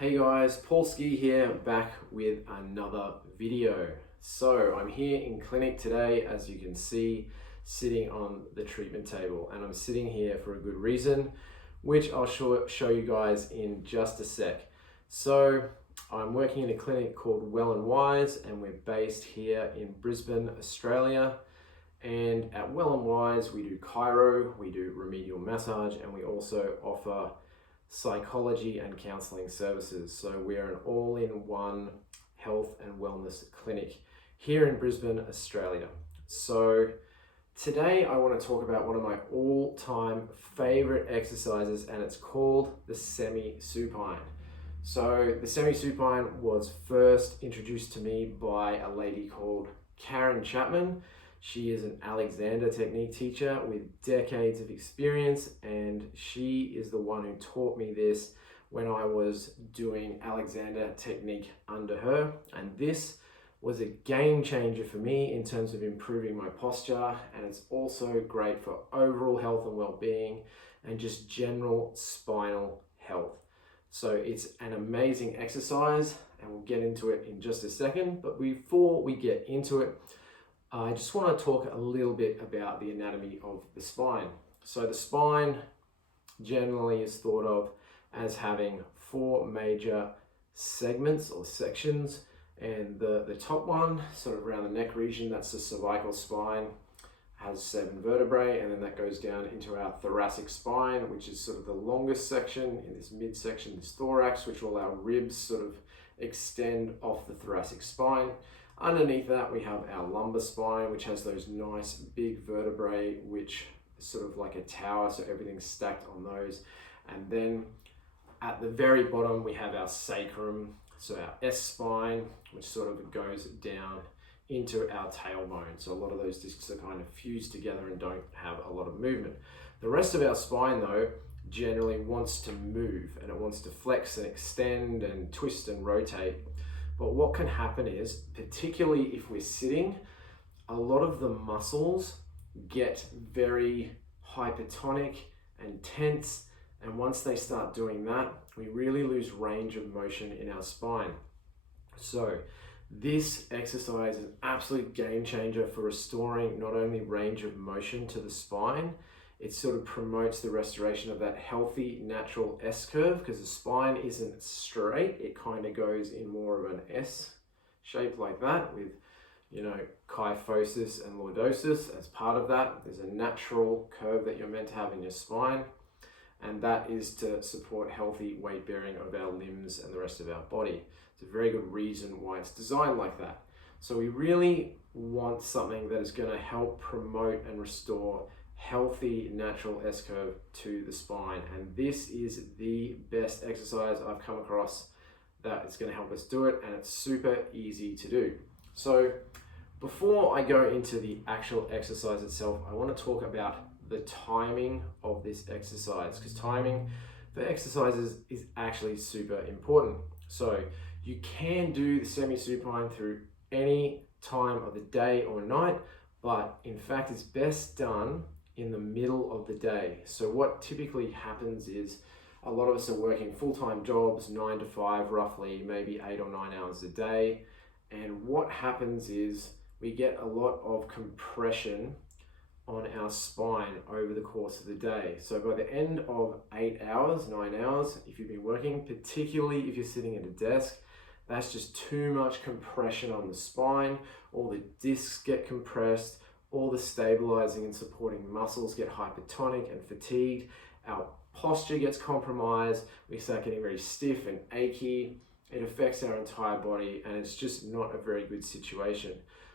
Hey guys, Paul Ski here, back with another video. So I'm here in clinic today, as you can see, sitting on the treatment table, and I'm sitting here for a good reason, which I'll show you guys in just a sec. So I'm working in a clinic called Well and Wise, and we're based here in Brisbane, Australia. And at Well and Wise, we do chiro, we do remedial massage, and we also offer psychology and counseling services. So we are an all-in-one health and wellness clinic here in Brisbane, Australia. So today I want to talk about one of my all-time favorite exercises, and it's called the Semi-Supine. So the Semi-Supine was first introduced to me by a lady called Karen Chapman. She is an Alexander technique teacher with decades of experience, and she is the one who taught me this when I was doing Alexander technique under her. And this was a game changer for me in terms of improving my posture, and it's also great for overall health and well-being and just general spinal health. So it's an amazing exercise, and we'll get into it in just a second. But before we get into it, I just want to talk a little bit about the anatomy of the spine. So the spine generally is thought of as having four major segments or sections, and the top one, sort of around the neck region, that's the cervical spine, has 7 vertebrae, and then that goes down into our thoracic spine, which is sort of the longest section. In this midsection, this thorax, which will allow ribs sort of extend off the thoracic spine. Underneath that, we have our lumbar spine, which has those nice big vertebrae, which is sort of like a tower, so everything's stacked on those. And then at the very bottom, we have our sacrum, so our S-spine, which sort of goes down into our tailbone. So a lot of those discs are kind of fused together and don't have a lot of movement. The rest of our spine, though, generally wants to move, and it wants to flex and extend and twist and rotate. But what can happen is, particularly if we're sitting, a lot of the muscles get very hypertonic and tense. And once they start doing that, we really lose range of motion in our spine. So this exercise is an absolute game changer for restoring not only range of motion to the spine, it sort of promotes the restoration of that healthy natural S-curve, because the spine isn't straight. It kind of goes in more of an S shape like that with, kyphosis and lordosis as part of that. There's a natural curve that you're meant to have in your spine, and that is to support healthy weight bearing of our limbs and the rest of our body. It's a very good reason why it's designed like that. So we really want something that is going to help promote and restore healthy natural S-curve to the spine, and this is the best exercise I've come across that is going to help us do it, and it's super easy to do. So before I go into the actual exercise itself, I want to talk about the timing of this exercise, because timing for exercises is actually super important. So you can do the semi-supine through any time of the day or night, but in fact it's best done in the middle of the day. So what typically happens is a lot of us are working full-time jobs, 9 to 5 roughly, maybe 8 or 9 hours a day. And what happens is we get a lot of compression on our spine over the course of the day. So by the end of 8 hours, 9 hours, if you've been working, particularly if you're sitting at a desk, that's just too much compression on the spine. All the discs get compressed, all the stabilizing and supporting muscles get hypertonic and fatigued, our posture gets compromised, we start getting very stiff and achy, it affects our entire body, and it's just not a very good situation.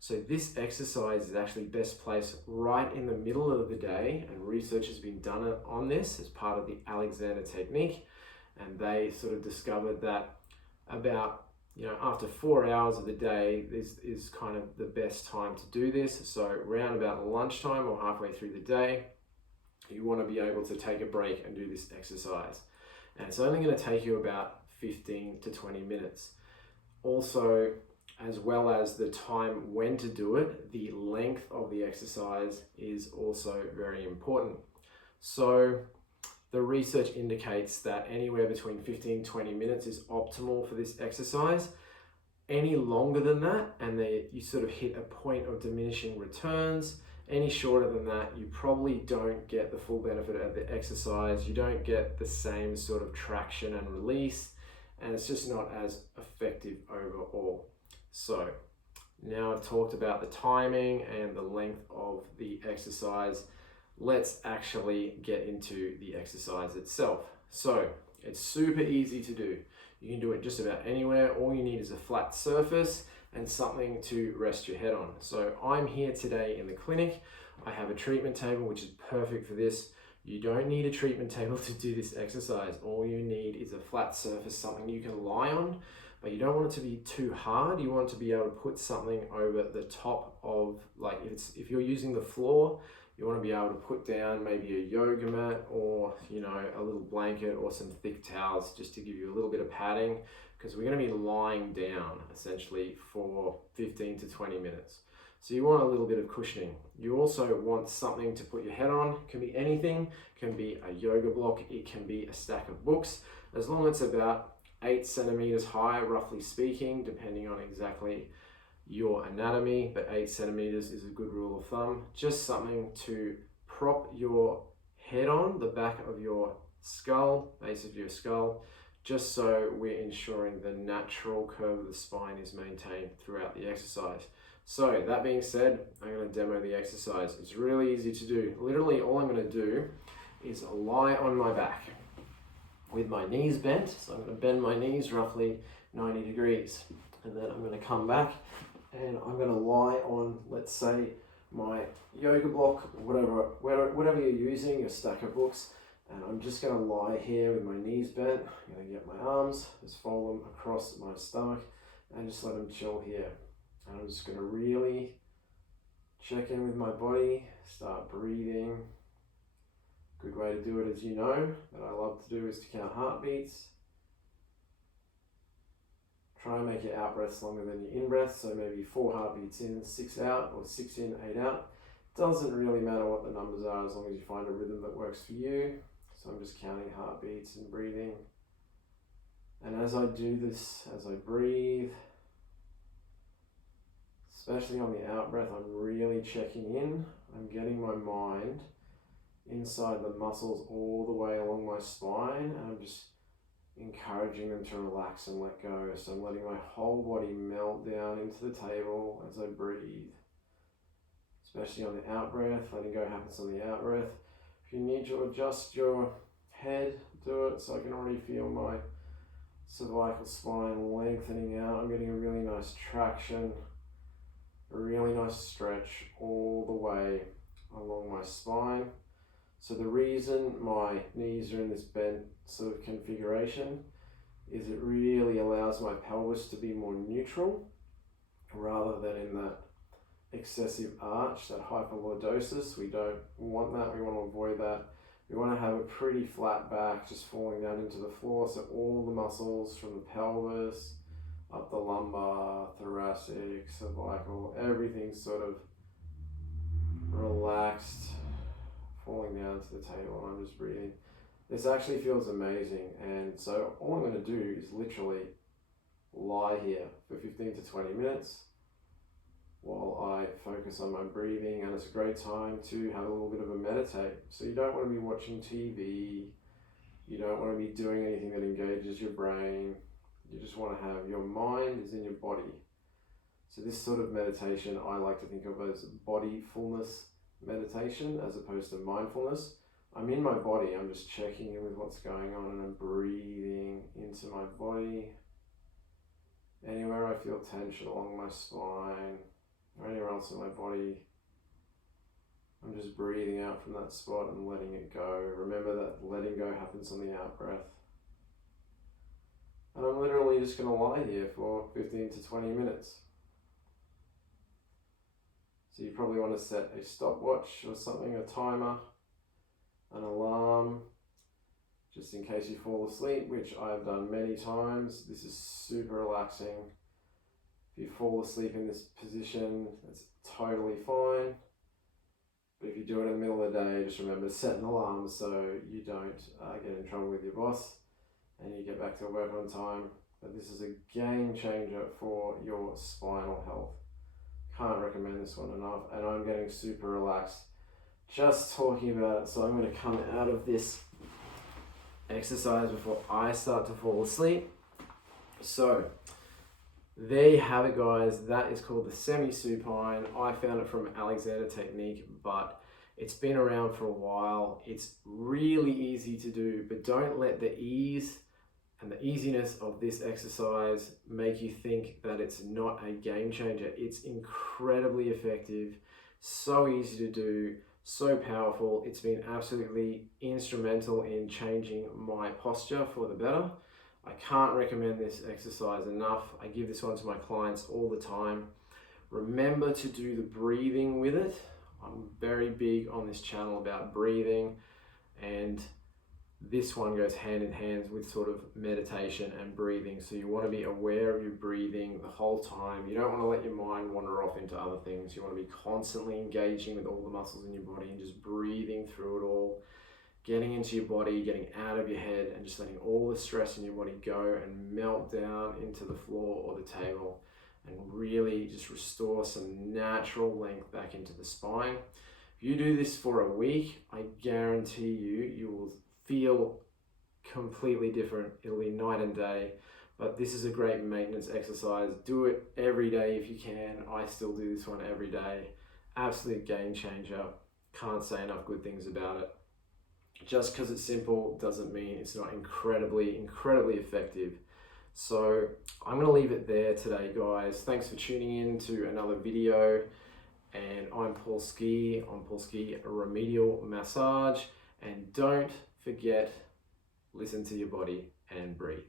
So this exercise is actually best placed right in the middle of the day, and research has been done on this as part of the Alexander technique, and they sort of discovered that about after 4 hours of the day, this is kind of the best time to do this. So around about lunchtime or halfway through the day, you want to be able to take a break and do this exercise. And it's only going to take you about 15 to 20 minutes. Also, as well as the time when to do it, the length of the exercise is also very important. So The research indicates that anywhere between 15-20 minutes is optimal for this exercise. Any longer than that, and you sort of hit a point of diminishing returns. Any shorter than that, you probably don't get the full benefit of the exercise. You don't get the same sort of traction and release, and it's just not as effective overall. So now I've talked about the timing and the length of the exercise. Let's actually get into the exercise itself. So it's super easy to do. You can do it just about anywhere. All you need is a flat surface and something to rest your head on. So I'm here today in the clinic. I have a treatment table, which is perfect for this. You don't need a treatment table to do this exercise. All you need is a flat surface, something you can lie on, but you don't want it to be too hard. You want to be able to put something over the top of, like if you're using the floor, you want to be able to put down maybe a yoga mat or, a little blanket or some thick towels just to give you a little bit of padding, because we're going to be lying down essentially for 15 to 20 minutes. So you want a little bit of cushioning. You also want something to put your head on. It can be anything. It can be a yoga block. It can be a stack of books. As long as it's about 8 centimeters high, roughly speaking, depending on exactly your anatomy, but 8 centimeters is a good rule of thumb. Just something to prop your head on, the back of your skull, base of your skull, just so we're ensuring the natural curve of the spine is maintained throughout the exercise. So that being said, I'm going to demo the exercise. It's really easy to do. Literally all I'm going to do is lie on my back with my knees bent. So I'm going to bend my knees roughly 90 degrees, and then I'm going to come back and I'm going to lie on, let's say, my yoga block, whatever you're using, your stack of books, and I'm just going to lie here with my knees bent. I'm going to get my arms, just fold them across my stomach, and just let them chill here. And I'm just going to really check in with my body, start breathing. Good way to do it, as you know, that I love to do, is to count heartbeats. Try and make your out breaths longer than your in breaths, so maybe 4 heartbeats in, 6 out, or 6 in, 8 out. Doesn't really matter what the numbers are as long as you find a rhythm that works for you. So I'm just counting heartbeats and breathing. And as I do this, as I breathe, especially on the out breath, I'm really checking in. I'm getting my mind inside the muscles all the way along my spine, and I'm just encouraging them to relax and let go. So I'm letting my whole body melt down into the table as I breathe, especially on the out breath. Letting go happens on the out breath. If you need to adjust your head, do it. So I can already feel my cervical spine lengthening out. I'm getting a really nice traction, a really nice stretch all the way along my spine. So the reason my knees are in this bent sort of configuration is it really allows my pelvis to be more neutral rather than in that excessive arch, that hyperlordosis. We don't want that. We want to avoid that. We want to have a pretty flat back, just falling down into the floor. So all the muscles from the pelvis, up the lumbar, thoracic, cervical, everything's sort of relaxed, falling down to the table, and I'm just breathing. This actually feels amazing, and so all I'm going to do is literally lie here for 15 to 20 minutes while I focus on my breathing, and it's a great time to have a little bit of a meditate. So you don't want to be watching TV, you don't want to be doing anything that engages your brain, you just want to have your mind is in your body. So this sort of meditation I like to think of as body fullness meditation as opposed to mindfulness. I'm in my body, I'm just checking in with what's going on, and I'm breathing into my body. Anywhere I feel tension along my spine or anywhere else in my body, I'm just breathing out from that spot and letting it go. Remember that letting go happens on the out breath. And I'm literally just going to lie here for 15 to 20 minutes. So you probably want to set a stopwatch or something, a timer, an alarm, just in case you fall asleep, which I've done many times. This is super relaxing. If you fall asleep in this position, that's totally fine. But if you do it in the middle of the day, just remember to set an alarm so you don't get in trouble with your boss and you get back to work on time. But this is a game changer for your spinal health. Can't recommend this one enough, and I'm getting super relaxed just talking about it. So I'm going to come out of this exercise before I start to fall asleep. So there you have it, guys. That is called the semi-supine. I found it from Alexander Technique, but it's been around for a while. It's really easy to do, but don't let the ease and the easiness of this exercise make you think that it's not a game changer. It's incredibly effective, so easy to do, so powerful. It's been absolutely instrumental in changing my posture for the better. I can't recommend this exercise enough. I give this one to my clients all the time. Remember to do the breathing with it. I'm very big on this channel about breathing, and this one goes hand in hand with sort of meditation and breathing. So you want to be aware of your breathing the whole time. You don't want to let your mind wander off into other things. You want to be constantly engaging with all the muscles in your body and just breathing through it all, getting into your body, getting out of your head, and just letting all the stress in your body go and melt down into the floor or the table, and really just restore some natural length back into the spine. If you do this for a week, I guarantee you will feel completely different. It'll be night and day, but this is a great maintenance exercise. Do it every day if you can. I still do this one every day. Absolute game changer. Can't say enough good things about it. Just because it's simple doesn't mean it's not incredibly effective. So I'm going to leave it there today, guys. Thanks for tuning in to another video. And I'm Paul Ski on Paul Ski Remedial Massage. And don't forget, listen to your body and breathe.